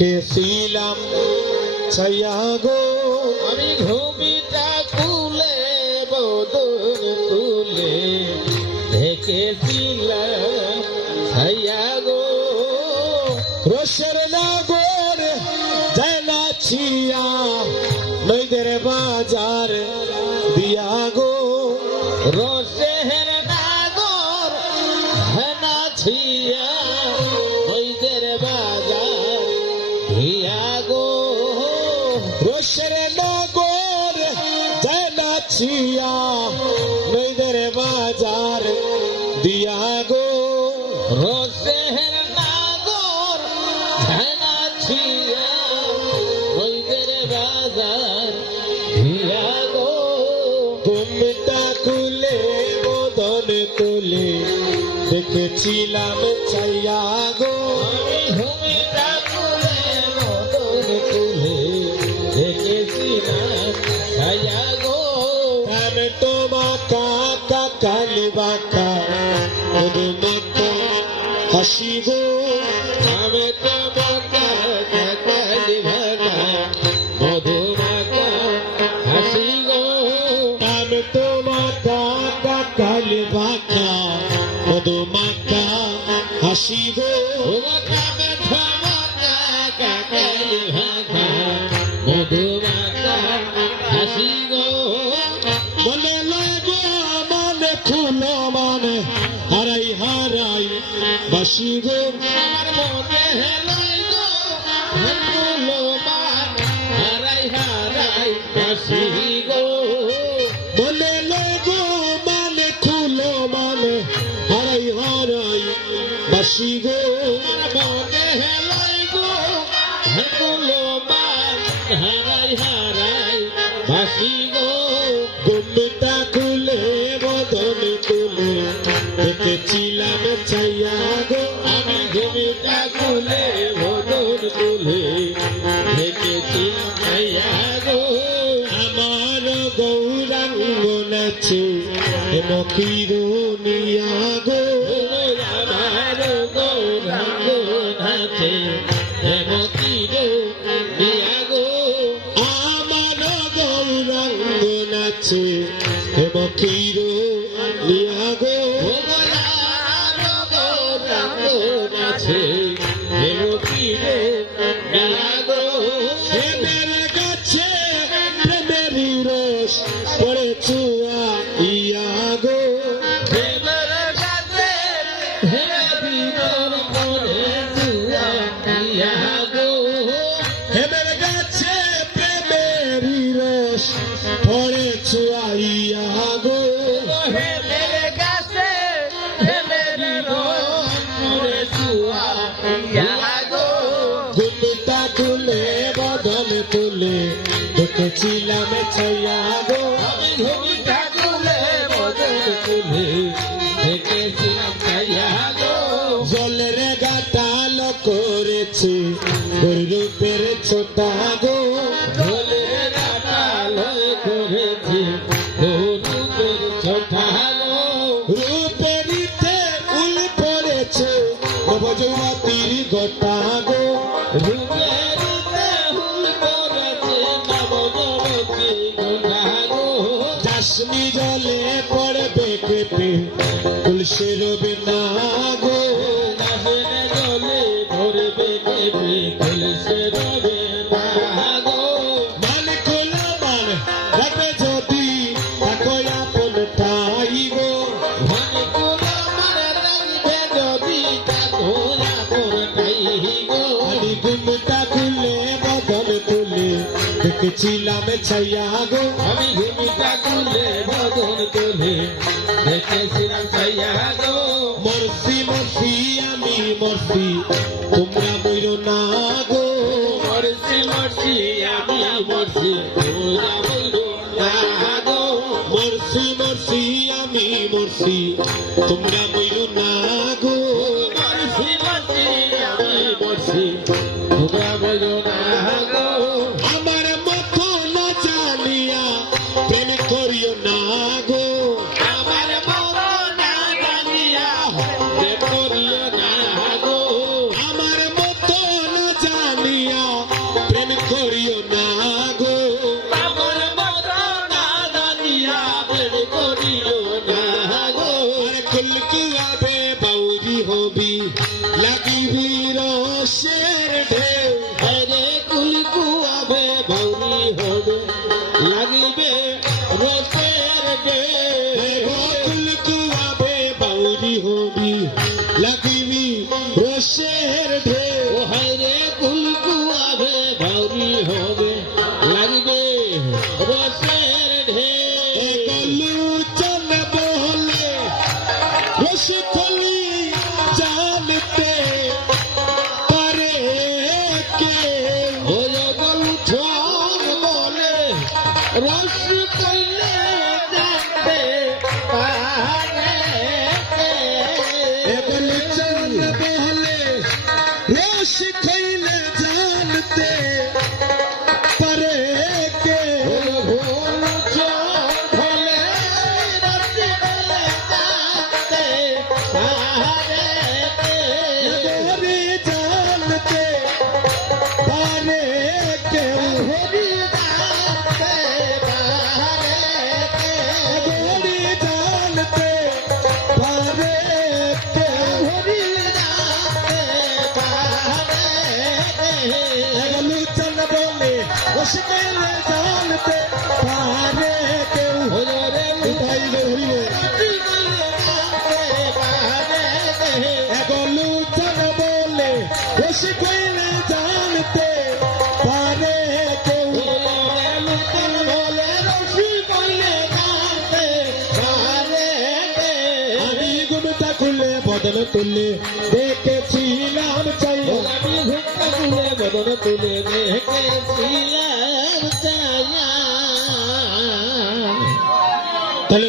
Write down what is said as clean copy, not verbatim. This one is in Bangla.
দেখেছিলাম ছায়া গো আমি ঘুমিটা খুলে বদন তুলে দেখেছিলাম ছায়া গো রসের নগর জানা ছিয়া নইদের বাজার দিয়া গো রসের নাগর হেনা ছিয়া ওইদের বাজার হিয়া গো রসের নগর জানা ছিয়া নইদের বাজার দিয়া গো রসের নাগর হেনা ছিয়া ওইদের বাজার হিয়া গো ঘুমটা খুলে বদন তুলে দেখেছিলাম ছায়া গো আমি ঘুমিটা খুলে বদন তুলে দেখেছিলাম ছায়া গো আমি তোমাকা কাকালি বাঁকা মতো হাসি গো আমি তোমাকে কাকালি ভাটা মধুমাকা হাসি গো আমি তোমাকা কাকালি বাঁকা মধুমাকা হাসি গো আমি তোমাকে কাকালি ভাটা মধুমাকা হাসি গো মনে লাগে মানে খুলো মানে হারাই হারাই বাসি গো আমার মনে হেলাই গো হেলো মান হারাই হারাই হাসি গো মনে লাগে মানে খুলো মানে হারাই হারাই বাসি গো আমার মনে হেলাই গো হেলো মান হারাই হারাই হাসি গো ঘুমটা খুলে বদন তুলে দেখেছিলাম ছায়া গো আমি ঘুমিটা খুলে বদন তুলে দেখেছিলাম ছায়া গো আমার গৌরাঙ্গ নাচে মকিরুনিয়া গো আমার গৌরাঙ্গ নাচে হেমকির দিয়া গো আমার গৌরাঙ্গ নাচে মকিরুনিয়া গো আমার গৌরাঙ্গ নাচে হেমকির দিয়া গো প্রেমের গাছে প্রেমেরই রস পড়ে চুয়া ইয়া গো প্রেমের কাছে হেমকির পরে তুয়া দিয়া গো প্রেমের গাছে প্রেমেরই রস পড়ে চুয়া ইয়া গো হেমের কাছে হেমের রং পরে তুয়া দিয়া গো ঘুমটা তুলে বদন তুলে দেখেছিলাম ছায়া গো আমি ঘুমিটা খুলে বদন তুলে দেখেছিলাম ছায়া গো জলের গাটাল করেছে রূপের ছোটা গো ঢোলে রাটাল করেছে রূপের ছোটা গো রূপেরিতে উল পড়েছে নবযুবতীর গোটা গো রূপের হুল করেছে নবযুবতী গোটা গো যাসনি জলে পড়বে কেঁপে তুলসী রবি না গো নাচনে জলে ধরবে নেবে তুলসে রবে না গো মান খোলা মান রাখবে যদি থাকো আপন ঠাই গো মনকুলো মনে রাখবে যদি তাকো আপন নাই গো আমি ঘুমটা খুলে বদন তুলে দেখেছিলাম ছায়া গো আমি ঘুমিটা খুলে বদন তুলে দেখেছিলাম ছায়া গো মরছি মরছি আমি মরছি তোমরা মইরো না গো মরছি মরছি আমি মরছি তোরা বইলো না গো মরছি মরছি আমি মরছি তোমরা মইরো না গো মরছি মরছি আমি মরছি তোরা বইলো না গো আমার মতো না জানিয়া প্রেম করিও না গো আমার মতো না জানিয়া প্রেম করিও না গো আমার মতো না জানিয়া রস কইলে জানতে পারে কেউ ওরে উঠাই ধরিবে এগলু জন বলে রস কইলে জানতে পারে কেউ আমি গুণটা খুলে বদন তুলে দেখেছিলাম চাই আমি ঘুমটা তুলে বদন তুলে দেখেছিলাম চাইয়া তাহলে